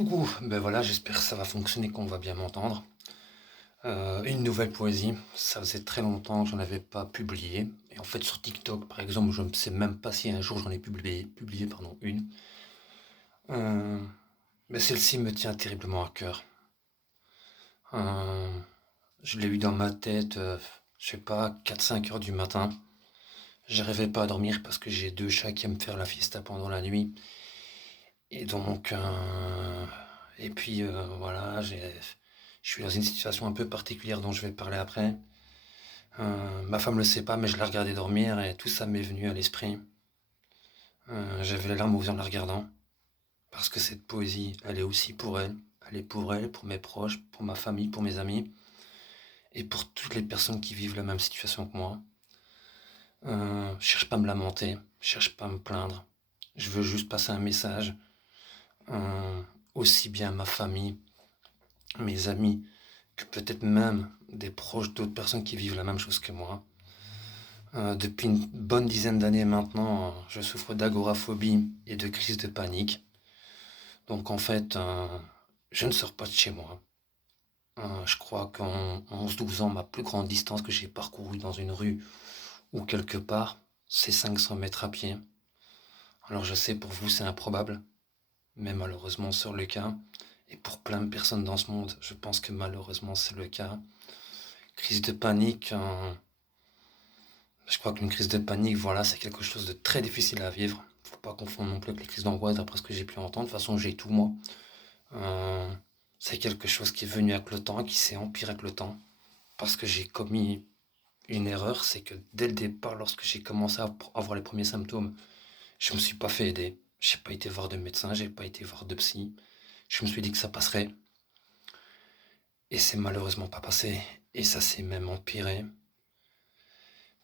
Coucou, ben voilà, j'espère que ça va fonctionner, qu'on va bien m'entendre. Une nouvelle poésie, ça faisait très longtemps que j'en avais pas publié. Et en fait, sur TikTok, par exemple, je ne sais même pas si un jour j'en ai publié pardon, une. Euh, mais celle-ci me tient terriblement à cœur. Euh, je l'ai eu dans ma tête, je sais pas, 4-5 heures du matin. J'arrivais pas à dormir parce que j'ai deux chats qui aiment faire la fiesta pendant la nuit. Et donc, et puis voilà, je suis dans une situation un peu particulière dont je vais parler après. Ma femme le sait pas, mais je l'ai regardé dormir et tout ça m'est venu à l'esprit. J'avais les larmes aux yeux en la regardant, parce que cette poésie, elle est aussi pour elle. Elle est pour elle, pour mes proches, pour ma famille, pour mes amis, et pour toutes les personnes qui vivent la même situation que moi. Je cherche pas à me lamenter, je cherche pas à me plaindre. Je veux juste passer un message, euh, aussi bien à ma famille, mes amis, que peut-être même des proches d'autres personnes qui vivent la même chose que moi. Depuis une bonne dizaine d'années maintenant, je souffre d'agoraphobie et de crise de panique. Donc en fait, je ne sors pas de chez moi. Je crois qu'en 11-12 ans, ma plus grande distance que j'ai parcourue dans une rue ou quelque part, c'est 500 mètres à pied. Alors je sais, pour vous, c'est improbable, mais malheureusement, c'est le cas. Et pour plein de personnes dans ce monde, je pense que malheureusement, c'est le cas. Crise de panique, je crois qu'une crise de panique, voilà, c'est quelque chose de très difficile à vivre. Faut pas confondre non plus avec les crises d'angoisse, d'après ce que j'ai pu entendre. De toute façon, j'ai tout, moi. Euh, c'est quelque chose qui est venu avec le temps, qui s'est empiré avec le temps. Parce que j'ai commis une erreur, c'est que dès le départ, lorsque j'ai commencé à avoir les premiers symptômes, je me suis pas fait aider. J'ai pas été voir de médecin, j'ai pas été voir de psy. Je me suis dit que ça passerait. Et c'est malheureusement pas passé. Et ça s'est même empiré.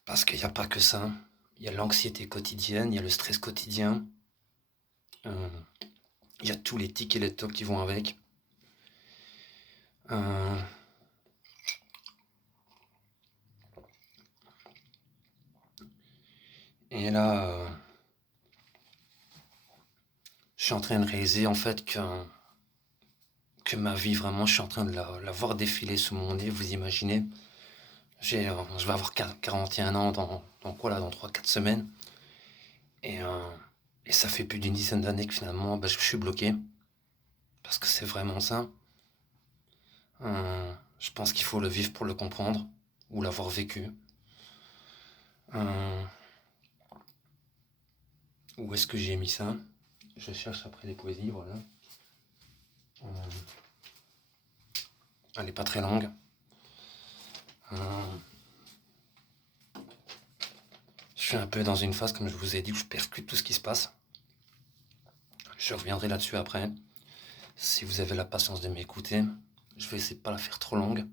Parce qu'il n'y a pas que ça. Il y a l'anxiété quotidienne, il y a le stress quotidien, euh, il y a tous les tics et les tocs qui vont avec. Euh, et là, je suis en train de réaliser en fait que ma vie, vraiment, je suis en train de la voir défiler sous mon nez, vous imaginez. Je vais avoir 41 ans dans quoi là, dans 3-4 semaines. Et, euh, et ça fait plus d'une dizaine d'années que finalement, je suis bloqué. Parce que c'est vraiment ça. Je pense qu'il faut le vivre pour le comprendre, ou l'avoir vécu. Euh, Où est-ce que j'ai mis ça? Je cherche après des poésies, voilà. Euh, Elle n'est pas très longue. Euh, je suis un peu dans une phase, comme je vous ai dit, où je percute tout ce qui se passe. Je reviendrai là-dessus après. Si vous avez la patience de m'écouter, je vais essayer de pas la faire trop longue.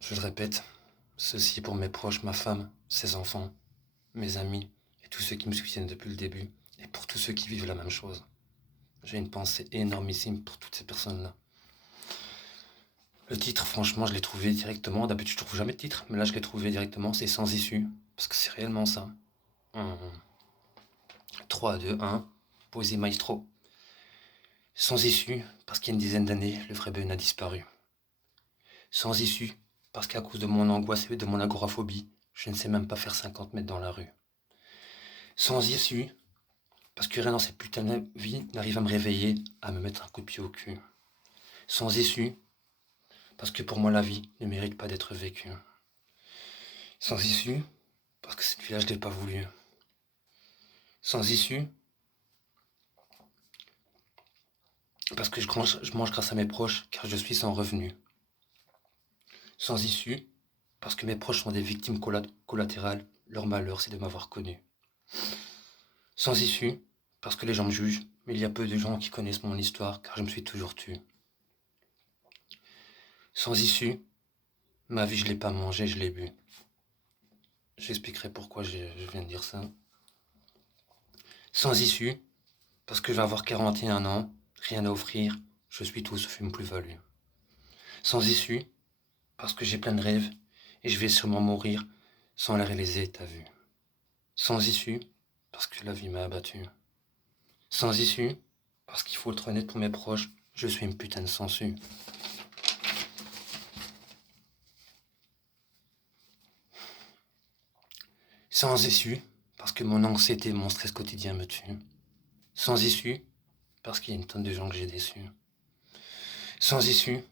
Je le répète, ceci pour mes proches, ma femme, ses enfants, mes amis et tous ceux qui me soutiennent depuis le début, et pour tous ceux qui vivent la même chose. J'ai une pensée énormissime pour toutes ces personnes-là. Le titre, franchement, je l'ai trouvé directement. D'habitude, je trouve jamais de titre, mais là, je l'ai trouvé directement. C'est Sans issue, parce que c'est réellement ça. Hum, 3, 2, 1, poésie maestro. Sans issue, parce qu'il y a une dizaine d'années, le vrai Ben a disparu. Sans issue, parce qu'à cause de mon angoisse et de mon agoraphobie, je ne sais même pas faire 50 mètres dans la rue. Sans issue, parce que rien dans cette putain de vie n'arrive à me réveiller, à me mettre un coup de pied au cul. Sans issue, parce que pour moi la vie ne mérite pas d'être vécue. Sans issue, parce que cette vie-là je l'ai pas voulu. Sans issue, parce que je mange grâce à mes proches, car je suis sans revenu. Sans issue, parce que mes proches sont des victimes collatérales, leur malheur c'est de m'avoir connu. Sans issue, parce que les gens me jugent, mais il y a peu de gens qui connaissent mon histoire, car je me suis toujours tu. Sans issue, ma vie je l'ai pas mangée, je l'ai bu. J'expliquerai pourquoi je viens de dire ça. Sans issue, parce que je vais avoir 41 ans, rien à offrir, je suis tout sauf une plus-value. Sans issue, parce que j'ai plein de rêves, et je vais sûrement mourir sans les réaliser, t'as vu. Sans issue, parce que la vie m'a abattu. Sans issue, parce qu'il faut être honnête pour mes proches, je suis une putain de sangsue. Sans issue, parce que mon anxiété et mon stress quotidien me tuent. Sans issue, parce qu'il y a une tonne de gens que j'ai déçus. Sans issue,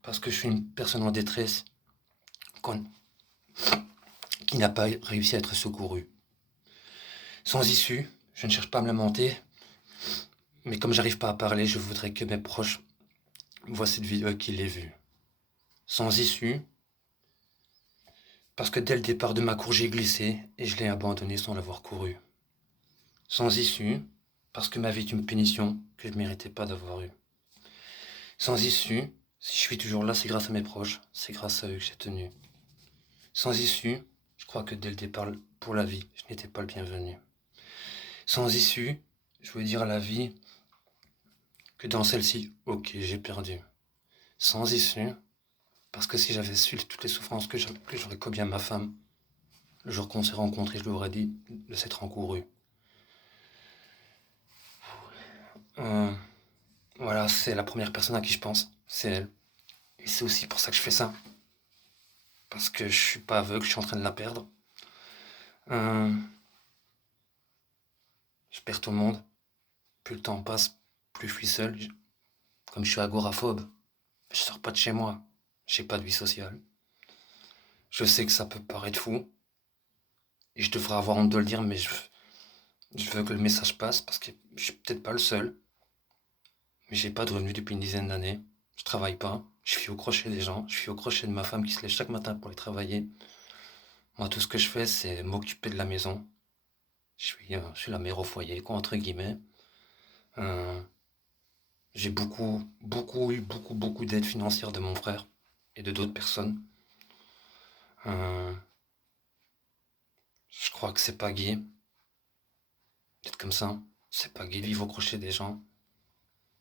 parce que je suis une personne en détresse qui n'a pas réussi à être secourue. Sans issue, je ne cherche pas à me lamenter, mais comme j'arrive pas à parler, je voudrais que mes proches voient cette vidéo et qu'ils l'aient vue. Sans issue, parce que dès le départ de ma cour, j'ai glissé et je l'ai abandonné sans l'avoir couru. Sans issue, parce que ma vie est une punition que je ne méritais pas d'avoir eue. Sans issue, si je suis toujours là, c'est grâce à mes proches, c'est grâce à eux que j'ai tenu. Sans issue, je crois que dès le départ, pour la vie, je n'étais pas le bienvenu. Sans issue, je veux dire à la vie que dans celle-ci, ok, j'ai perdu. Sans issue, parce que si j'avais su toutes les souffrances que j'aurais commis à ma femme, le jour qu'on s'est rencontrés, je lui aurais dit de s'être encouru. Voilà, c'est la première personne à qui je pense, c'est elle. Et c'est aussi pour ça que je fais ça. Parce que je suis pas aveugle, je suis en train de la perdre. Je perds tout le monde. Plus le temps passe, plus je suis seul. Comme je suis agoraphobe, je sors pas de chez moi. J'ai pas de vie sociale. Je sais que ça peut paraître fou. Et je devrais avoir honte de le dire, mais je veux que le message passe parce que je suis peut-être pas le seul. Mais j'ai pas de revenus depuis une dizaine d'années. Je travaille pas. Je suis au crochet des gens. Je suis au crochet de ma femme qui se lève chaque matin pour aller travailler. Moi, tout ce que je fais, c'est m'occuper de la maison. Je suis la mère au foyer, quoi, entre guillemets. J'ai beaucoup d'aide financière de mon frère et de d'autres personnes. Je crois que c'est pas gay d'être comme ça. C'est pas gay de vivre au crochet des gens.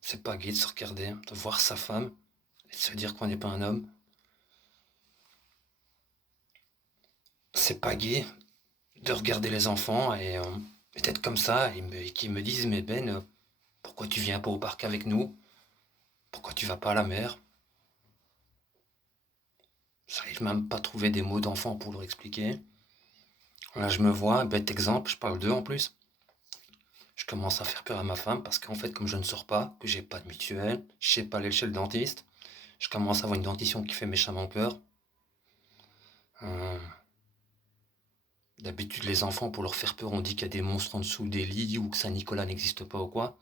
C'est pas gay de se regarder, de voir sa femme et de se dire qu'on n'est pas un homme. C'est pas gay de regarder les enfants et d'être comme ça et qu'ils me disent mais Ben, pourquoi tu viens pas au parc avec nous? Pourquoi tu vas pas à la mer? J'arrive même pas à trouver des mots d'enfant pour leur expliquer. Là, je me vois, bête exemple, je parle d'eux en plus. Je commence à faire peur à ma femme parce qu'en fait, comme je ne sors pas, que j'ai pas de mutuelle, je sais pas aller chez le dentiste, je commence à avoir une dentition qui fait méchamment peur. D'habitude, les enfants, pour leur faire peur, on dit qu'il y a des monstres en dessous des lits ou que Saint-Nicolas n'existe pas ou quoi.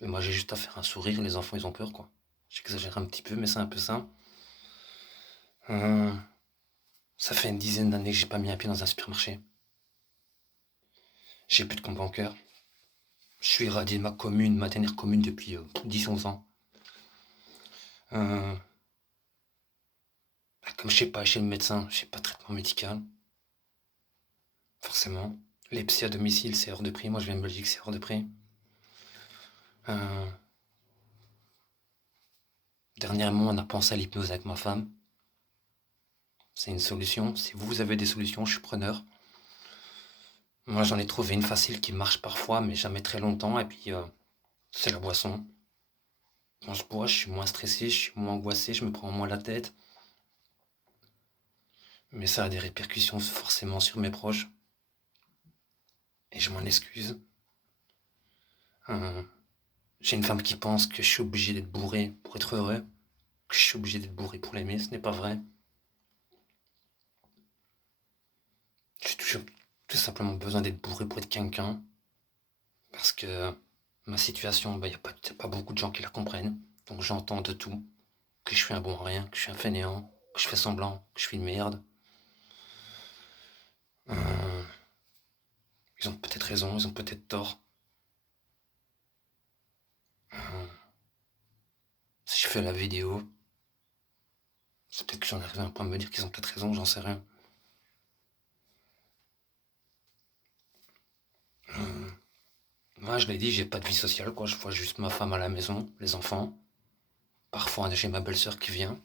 Mais moi, j'ai juste à faire un sourire, les enfants, ils ont peur, quoi. J'exagère un petit peu, mais c'est un peu ça. Ça fait une dizaine d'années que j'ai pas mis un pied dans un supermarché. J'ai plus de compte bancaire. Je suis irradié de ma dernière commune depuis 10-11 ans. Comme je sais pas chez le médecin, j'ai pas de traitement médical. Forcément. Les psys à domicile, c'est hors de prix. Moi, je viens de Belgique, c'est hors de prix. Dernièrement, on a pensé à l'hypnose avec ma femme. C'est une solution. Si vous avez des solutions, je suis preneur. Moi, j'en ai trouvé une facile qui marche parfois, mais jamais très longtemps. Et puis, c'est la boisson. Quand je bois, je suis moins stressé, je suis moins angoissé, je me prends moins la tête. Mais ça a des répercussions forcément sur mes proches. Et je m'en excuse. J'ai une femme qui pense que je suis obligé d'être bourré pour être heureux, que je suis obligé d'être bourré pour l'aimer, ce n'est pas vrai. J'ai toujours tout simplement besoin d'être bourré pour être quelqu'un, parce que ma situation, y a pas beaucoup de gens qui la comprennent, donc j'entends de tout, que je suis un bon à rien, que je suis un fainéant, que je fais semblant, que je suis une merde. Ils ont peut-être raison, ils ont peut-être tort. Si je fais la vidéo, c'est peut-être que j'en arrive à un point de me dire qu'ils ont peut-être raison, j'en sais rien. Moi, je l'ai dit, j'ai pas de vie sociale, quoi. Je vois juste ma femme à la maison, les enfants. Parfois, j'ai ma belle-sœur qui vient.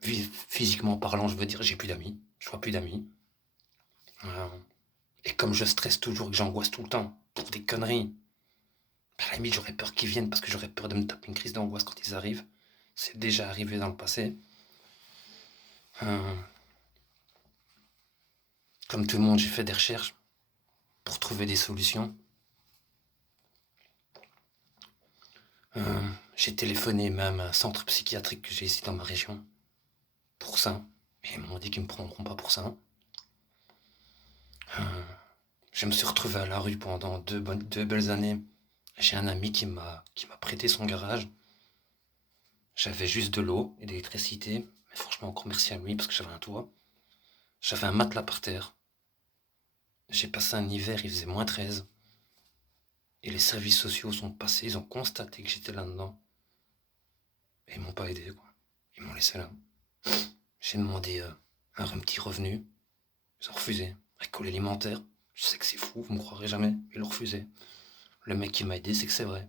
Physiquement parlant, je veux dire, j'ai plus d'amis. Je vois plus d'amis. Et comme je stresse toujours et que j'angoisse tout le temps, pour des conneries. À la limite, j'aurais peur qu'ils viennent parce que j'aurais peur de me taper une crise d'angoisse quand ils arrivent. C'est déjà arrivé dans le passé. Euh, Comme tout le monde, j'ai fait des recherches pour trouver des solutions. J'ai téléphoné même à un centre psychiatrique que j'ai ici dans ma région pour ça. Et ils m'ont dit qu'ils me prendront pas pour ça. Je me suis retrouvé à la rue pendant deux belles années. J'ai un ami qui m'a prêté son garage. J'avais juste de l'eau et de l'électricité. Mais franchement, encore merci à lui parce que j'avais un toit. J'avais un matelas par terre. J'ai passé un hiver, il faisait -13. Et les services sociaux sont passés, ils ont constaté que j'étais là-dedans. Et ils m'ont pas aidé, quoi. Ils m'ont laissé là. J'ai demandé un petit revenu. Ils ont refusé. École alimentaire. Je sais que c'est fou, vous me croirez jamais. Ils l'ont refusé. Le mec qui m'a aidé, c'est que c'est vrai.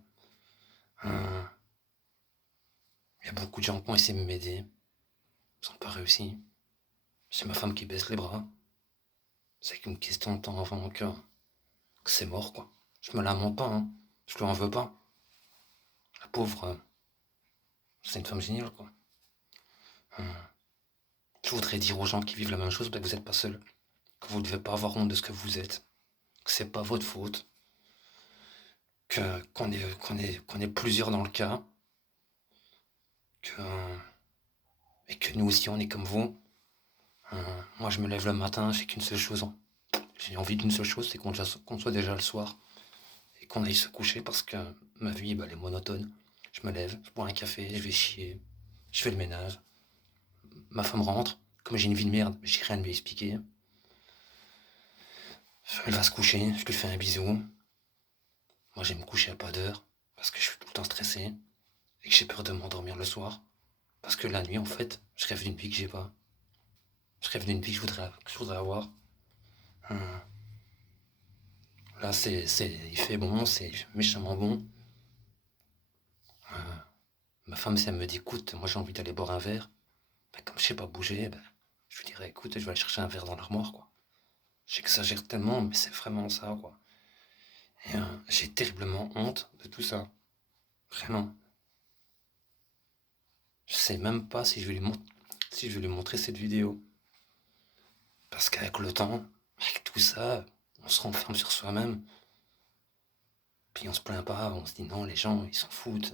Il y a beaucoup de gens qui ont essayé de m'aider. Ils n'ont pas réussi. C'est ma femme qui baisse les bras. C'est qu'une question de temps avant que c'est mort, quoi. Je me lamente pas, hein. Je lui en veux pas. La pauvre, c'est une femme géniale, quoi. Je voudrais dire aux gens qui vivent la même chose, que vous n'êtes pas seuls. Que vous ne devez pas avoir honte de ce que vous êtes. Que c'est pas votre faute. Qu'on est plusieurs dans le cas. Et que nous aussi, on est comme vous. Moi, je me lève le matin, j'ai qu'une seule chose. J'ai envie d'une seule chose, c'est qu'on soit déjà le soir. Et qu'on aille se coucher parce que ma vie, elle est monotone. Je me lève, je bois un café, je vais chier. Je fais le ménage. Ma femme rentre. Comme j'ai une vie de merde, j'ai rien à lui expliquer. Elle va se coucher, je lui fais un bisou. Moi, je vais me coucher à pas d'heure parce que je suis tout le temps stressé et que j'ai peur de m'endormir le soir. Parce que la nuit, en fait, je rêve d'une vie que j'ai pas. Je rêve d'une vie que je voudrais avoir. Là, il fait bon, c'est méchamment bon. Ma femme, si elle me dit, écoute, moi j'ai envie d'aller boire un verre, ben, comme je sais pas bouger, ben, je lui dirais, écoute, je vais aller chercher un verre dans l'armoire, quoi. J'exagère tellement, mais c'est vraiment ça, quoi. Et j'ai terriblement honte de tout ça. Vraiment. Je sais même pas si je vais lui montrer cette vidéo. Parce qu'avec le temps, avec tout ça, on se renferme sur soi-même. Puis on se plaint pas, on se dit non, les gens, ils s'en foutent.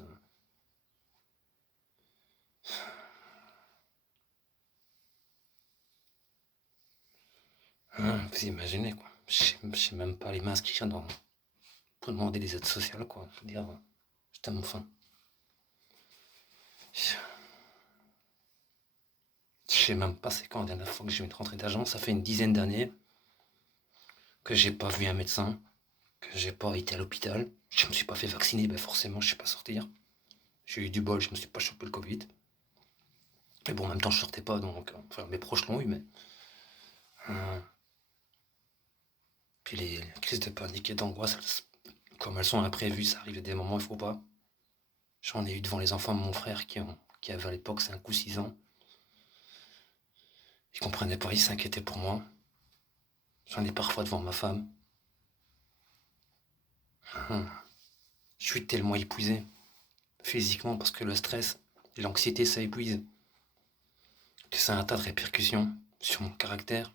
Vous imaginez, quoi. Je sais même pas les masses qui viennent pour demander des aides sociales, quoi. Je veux dire, j'ai tellement faim. Je sais même pas c'est quand la dernière fois que j'ai eu une rentrée d'argent. Ça fait une dizaine d'années que j'ai pas vu un médecin, que j'ai pas été à l'hôpital. Je me suis pas fait vacciner, ben forcément je sais pas sortir. J'ai eu du bol, je me suis pas chopé le Covid. Mais bon, en même temps je sortais pas, donc enfin, mes proches l'ont eu, mais puis les crises de panique et d'angoisse, comme elles sont imprévues, ça arrive à des moments où il faut pas. J'en ai eu devant les enfants de mon frère qui avait à l'époque 5 ou 6 ans. Ils comprenaient pas, ils s'inquiétaient pour moi. J'en ai parfois devant ma femme. Je suis tellement épuisé, physiquement, parce que le stress et l'anxiété, ça épuise. Que ça a un tas de répercussions sur mon caractère,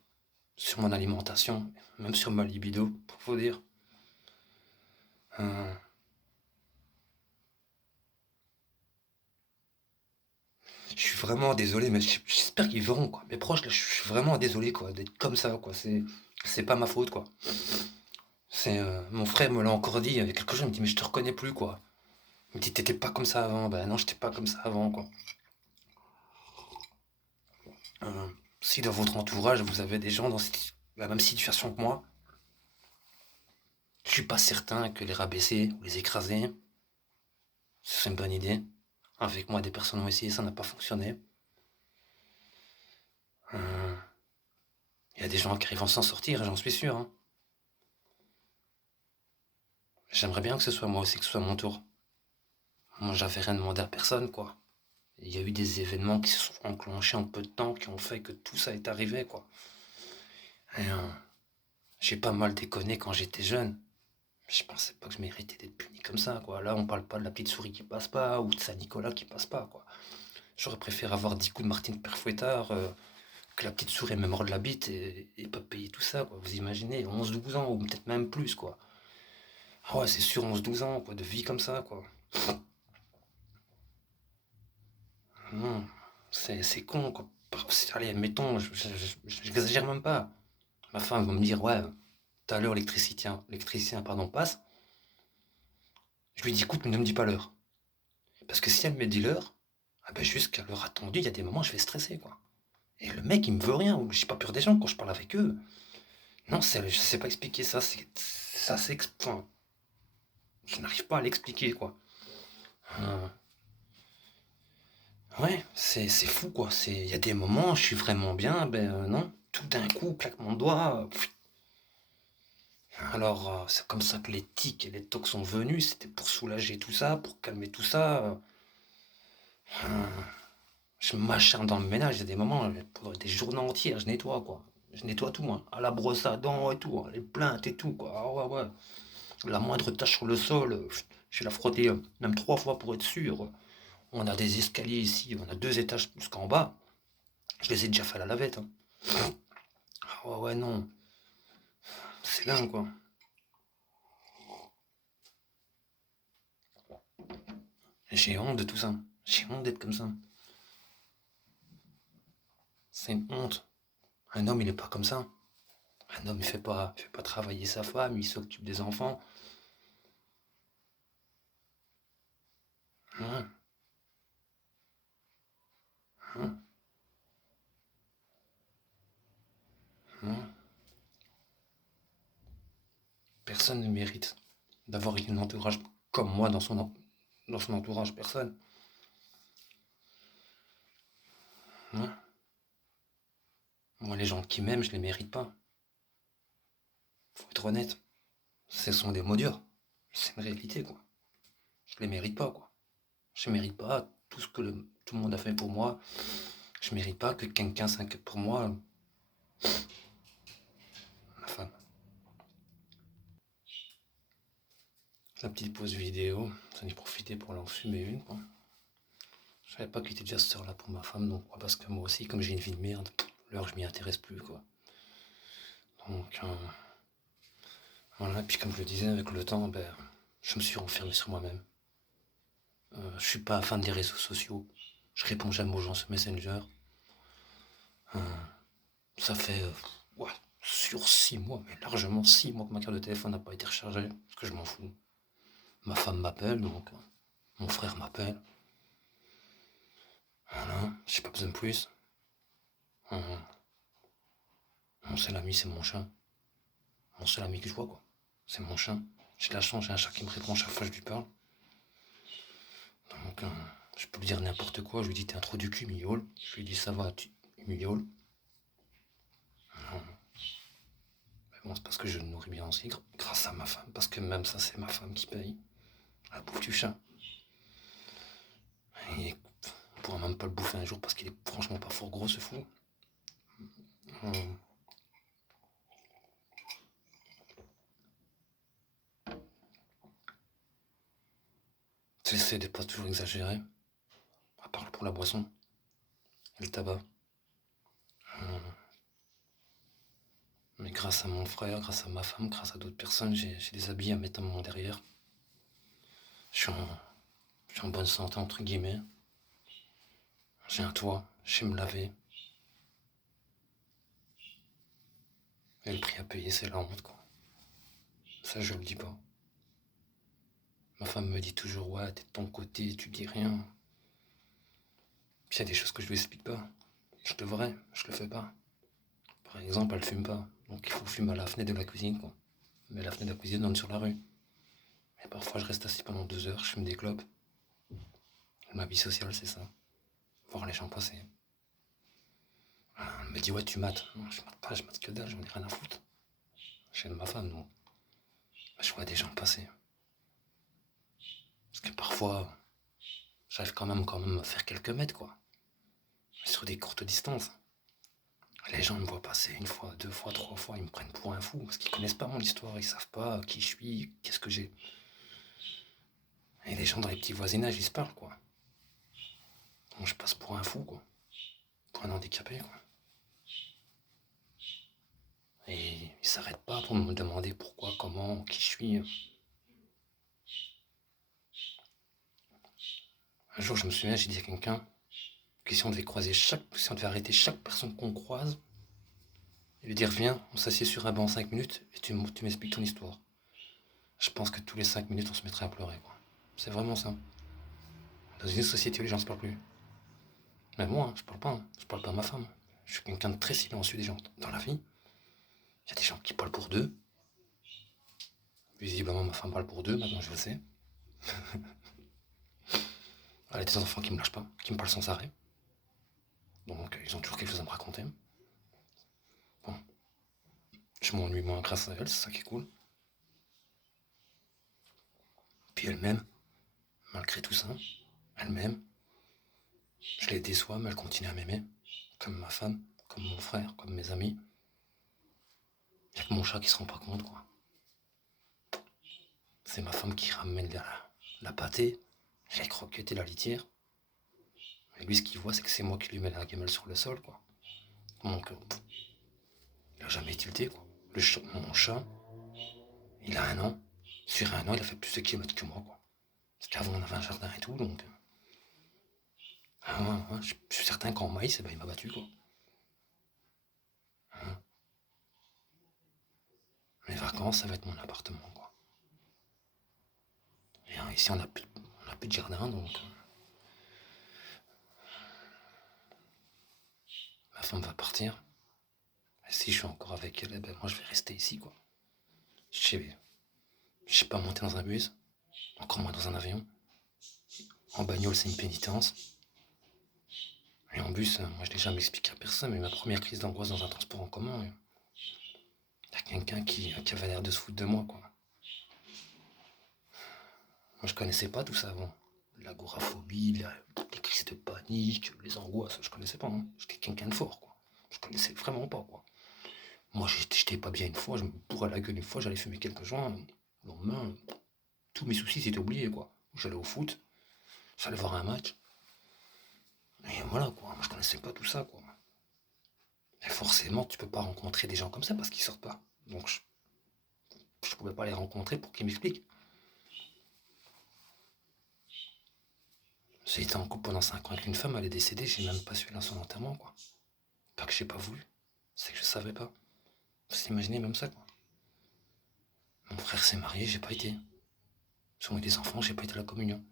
sur mon alimentation, même sur ma libido, pour vous dire. Je suis vraiment désolé, mais j'espère qu'ils verront, quoi. Mes proches, là, je suis vraiment désolé, quoi, d'être comme ça, quoi. C'est pas ma faute, quoi. Mon frère me l'a encore dit, il y avait quelques jours, il me dit, mais je te reconnais plus, quoi. Il me dit, t'étais pas comme ça avant. Ben non, j'étais pas comme ça avant, quoi. Si dans votre entourage, vous avez des gens dans la même situation que moi, je suis pas certain que les rabaisser ou les écraser, ce serait une bonne idée. Avec moi, des personnes ont essayé, ça n'a pas fonctionné. Il y a des gens qui arrivent à s'en sortir, j'en suis sûr, hein. J'aimerais bien que ce soit moi aussi, que ce soit mon tour. Moi, j'avais rien demandé à personne, quoi. Il y a eu des événements qui se sont enclenchés en peu de temps, qui ont fait que tout ça est arrivé, quoi. Et j'ai pas mal déconné quand j'étais jeune. Je pensais pas que je méritais d'être puni comme ça, quoi. Là, on parle pas de la petite souris qui passe pas ou de Saint-Nicolas qui passe pas, quoi. J'aurais préféré avoir 10 coups de Martine Perfouettard que la petite souris me morde la bite et pas payer tout ça, quoi. Vous imaginez, 11-12 ans ou peut-être même plus, quoi. Ah ouais, c'est sûr, 11-12 ans, quoi, de vie comme ça, quoi. Non, c'est con, quoi. Allez, admettons, j'exagère même pas. Ma femme va me dire, ouais, tout à l'heure, l'électricien, pardon, passe. Je lui dis, écoute, ne me dis pas l'heure. Parce que si elle me dit l'heure, ah ben jusqu'à l'heure attendue, il y a des moments où je vais stresser, quoi. Et le mec, il me veut rien, ou j'ai pas peur des gens quand je parle avec eux. Non, je sais pas expliquer ça, enfin, je n'arrive pas à l'expliquer, quoi. Euh, ouais, c'est fou, quoi. Il y a des moments, je suis vraiment bien, ben non. Tout d'un coup, claquement de doigts. Alors, c'est comme ça que les tics et les tocs sont venus, c'était pour soulager tout ça, pour calmer tout ça. Euh, je m'acharne dans le ménage, il y a des moments, pendant des journées entières, je nettoie, quoi. Je nettoie tout, moi. À la brosse à dents et tout, hein, les plaintes et tout, quoi. Ah ouais, ouais. La moindre tache sur le sol, je vais la frotter même 3 fois pour être sûr. On a des escaliers ici, on a 2 étages jusqu'en bas. Je les ai déjà fait à la lavette, hein. Ah ouais, ouais, non. C'est dingue, quoi. J'ai honte de tout ça. J'ai honte d'être comme ça. C'est une honte. Un homme, il est pas comme ça. Un homme, il fait pas travailler sa femme, il s'occupe des enfants. Hein, hein, hein. Personne ne mérite d'avoir un entourage comme moi dans son entourage. Personne. Hein. Moi, les gens qui m'aiment, je les mérite pas. Faut être honnête. Ce sont des mots durs. C'est une réalité, quoi. Je les mérite pas, quoi. Je mérite pas tout ce que tout le monde a fait pour moi. Je mérite pas que quelqu'un s'inquiète pour moi. Ma femme. La petite pause vidéo, j'en ai profité pour en fumer une, quoi. Je savais pas qu'il était déjà cette heure-là pour ma femme, donc parce que moi aussi, comme j'ai une vie de merde, l'heure je m'y intéresse plus, quoi. Donc voilà, et puis comme je le disais, avec le temps, ben, je me suis renfermé sur moi-même. Je suis pas fan des réseaux sociaux. Je réponds jamais aux gens sur Messenger. Euh, Ça fait ouais, sur 6 mois, mais largement 6 mois que ma carte de téléphone n'a pas été rechargée, parce que je m'en fous. Ma femme m'appelle, donc mon frère m'appelle. Voilà, j'ai pas besoin de plus. Euh, Mon seul ami, c'est mon chat. Mon seul ami que je vois, quoi. C'est mon chat. J'ai la chance, j'ai un chat qui me répond chaque fois que je lui parle. Donc, je peux lui dire n'importe quoi. Je lui dis, t'es un trou du cul, il miaule. Je lui dis, ça va, il miaule. Mais bon, c'est parce que je le nourris bien aussi, grâce à ma femme. Parce que même ça, c'est ma femme qui paye. La bouffe du chat. Et on pourra même pas le bouffer un jour parce qu'il est franchement pas fort gros, ce fou. Hum, J'essaie de pas toujours exagérer, à part pour la boisson et le tabac. Hum, Mais grâce à mon frère, grâce à ma femme, grâce à d'autres personnes, j'ai des habits à mettre à mon derrière. Je suis en, je suis en bonne santé, entre guillemets. J'ai un toit, je sais me laver. Et le prix à payer, c'est la honte, quoi. Ça, je le dis pas. Ma femme me dit toujours, ouais, t'es de ton côté, tu dis rien. Puis il y a des choses que je lui explique pas. Je devrais, je le fais pas. Par exemple, elle fume pas. Donc il faut fumer à la fenêtre de la cuisine, quoi. Mais la fenêtre de la cuisine donne sur la rue. Et parfois, je reste assis pendant 2 heures, je fume des clopes. Ma vie sociale, c'est ça. Voir les gens passer. Elle me dit, ouais, tu mates. Non, je mate pas, je mate que dalle, j'en ai rien à foutre. Je de ma femme, non. Je vois des gens passer. Parce que parfois, j'arrive quand même à faire quelques mètres, quoi. Sur des courtes distances. Les gens me voient passer une fois, deux fois, trois fois, ils me prennent pour un fou parce qu'ils connaissent pas mon histoire, ils savent pas qui je suis, qu'est-ce que j'ai. Et les gens dans les petits voisinages, ils se parlent, quoi. Donc je passe pour un fou, quoi. Pour un handicapé, quoi. Et ils s'arrêtent pas pour me demander pourquoi, comment, qui je suis. Un jour, je me souviens, j'ai dit à quelqu'un que si on devait arrêter chaque personne qu'on croise, et lui dire viens, on s'assied sur un banc 5 minutes et tu m'expliques ton histoire. Je pense que tous les 5 minutes, on se mettrait à pleurer, quoi. C'est vraiment ça. Dans une société où les gens se parlent plus. Mais moi, je parle pas. Je parle pas à ma femme. Je suis quelqu'un de très silencieux des gens. Dans la vie, il y a des gens qui parlent pour deux. Visiblement, ma femme parle pour deux, maintenant je le sais. Elle a des enfants qui me lâchent pas, qui me parlent sans arrêt. Donc, ils ont toujours quelque chose à me raconter. Bon, je m'ennuie moins grâce à elle, c'est ça qui est cool. Puis elle m'aime, malgré tout ça. Elle m'aime. Je les déçois, mais elle continue à m'aimer. Comme ma femme, comme mon frère, comme mes amis. Il n'y a que mon chat qui se rend pas compte, quoi. C'est ma femme qui ramène la pâtée, les croquettes et la litière. Et lui, ce qu'il voit, c'est que c'est moi qui lui mets la gamelle sur le sol, quoi. Donc, il a jamais tilté, quoi. Mon chat, il a 1 an. Sur 1 an, il a fait plus de kilomètres que moi, quoi. Parce qu'avant, on avait un jardin et tout, donc. Je suis certain qu'en maïs, il m'a battu, quoi. Mes vacances, ça va être mon appartement, quoi. Et ici, on n'a plus de jardin, donc. Ma femme va partir. Et si je suis encore avec elle, moi, je vais rester ici, quoi. Je sais pas monter dans un bus, encore moins dans un avion. En bagnole, c'est une pénitence. Et en bus, moi, je l'ai jamais expliqué à personne, mais ma première crise d'angoisse dans un transport en commun, il y a quelqu'un qui avait l'air de se foutre de moi, quoi. Moi, je connaissais pas tout ça avant. L'agoraphobie, les crises de panique, les angoisses, je connaissais pas. Hein. J'étais quelqu'un de fort, quoi. Je connaissais vraiment pas, quoi. Moi, j'étais pas bien une fois, je me bourrais la gueule une fois, j'allais fumer quelques joints. Le lendemain, tous mes soucis s'étaient oubliés, quoi. J'allais au foot, j'allais voir un match. Et voilà, quoi. Moi, je connaissais pas tout ça, quoi. Et forcément, tu peux pas rencontrer des gens comme ça parce qu'ils sortent pas. Donc, je pouvais pas les rencontrer pour qu'ils m'expliquent. J'ai été en couple pendant 5 ans avec une femme, elle est décédée, j'ai même pas su aller à son enterrement, quoi. Pas que j'ai pas voulu, c'est que je savais pas. Vous imaginez même ça, quoi. Mon frère s'est marié, j'ai pas été. Ils ont eu des enfants, j'ai pas été à la communion.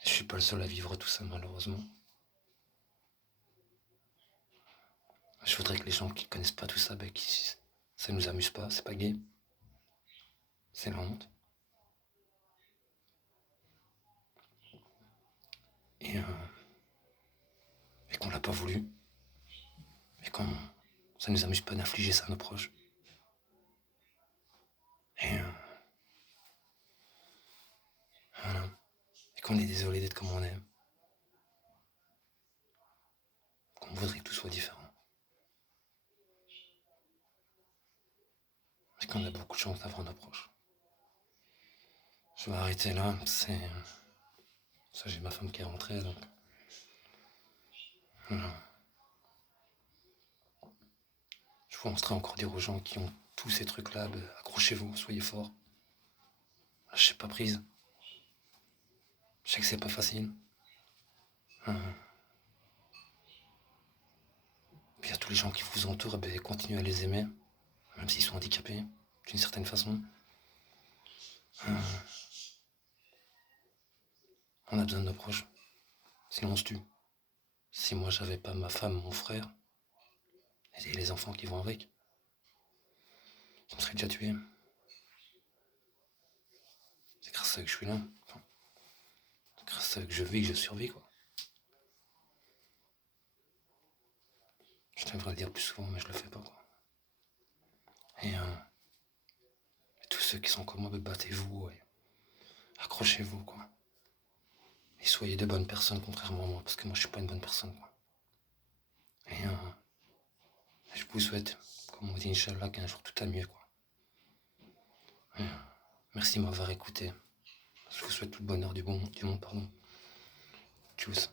Je suis pas le seul à vivre tout ça, malheureusement. Je voudrais que les gens qui connaissent pas tout ça, ça nous amuse pas, c'est pas gay. C'est la honte. Et qu'on l'a pas voulu. Et qu'on ça nous amuse pas d'infliger ça à nos proches. Et voilà. Et qu'on est désolé d'être comme on est. Qu'on voudrait que tout soit différent. Et qu'on a beaucoup de chance d'avoir nos proches. Je vais arrêter là, ça, j'ai ma femme qui est rentrée, donc. Voilà. Je vous montrerai encore dire aux gens qui ont tous ces trucs-là, accrochez-vous, soyez forts. Lâchez pas prise. Je sais que c'est pas facile. Puis il y a tous les gens qui vous entourent, continuez à les aimer, même s'ils sont handicapés, d'une certaine façon. On a besoin de nos proches, sinon on se tue. Si moi j'avais pas ma femme, mon frère, et les enfants qui vont avec, je me serais déjà tué. C'est grâce à eux que je suis là. Enfin, c'est grâce à eux que je vis, que je survis, quoi. Je devrais le dire plus souvent, mais je le fais pas, quoi. Et tous ceux qui sont comme moi, battez-vous et accrochez-vous, quoi. Et soyez de bonnes personnes, contrairement à moi, parce que moi, je suis pas une bonne personne, quoi. Et je vous souhaite, comme on dit, Inch'Allah, qu'un jour tout aille mieux, quoi. Et, merci de m'avoir écouté. Je vous souhaite tout le bonheur du monde, pardon. Tchuss.